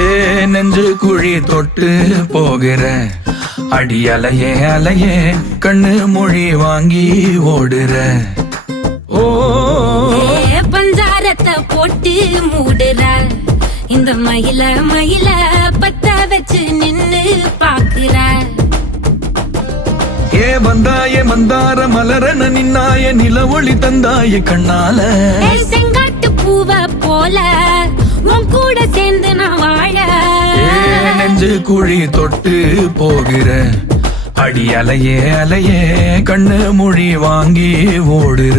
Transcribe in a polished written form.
ஏ நெஞ்சு குழி தொட்டு போகிற அடி அலையே அலையே கண்ணு மொழி வாங்கி ஓடுற. ஓ பஞ்சாரத்தை போட்டு மூடுற இந்த மயில மயில பத்த வச்சு நின்னு பாக்குற. ஏ வந்தாய மந்தார மலரன நின்னாய நில ஒளி தந்தாய கண்ணால. செங்காட்டு பூவ போல உன் கூட சேர்ந்து நான் வாழ. நெஞ்சு குழி தொட்டு போகிற அடி அலையே அலையே கண்ணு மொழி வாங்கி ஓடுற.